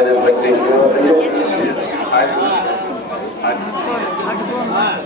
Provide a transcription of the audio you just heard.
Yes, yes.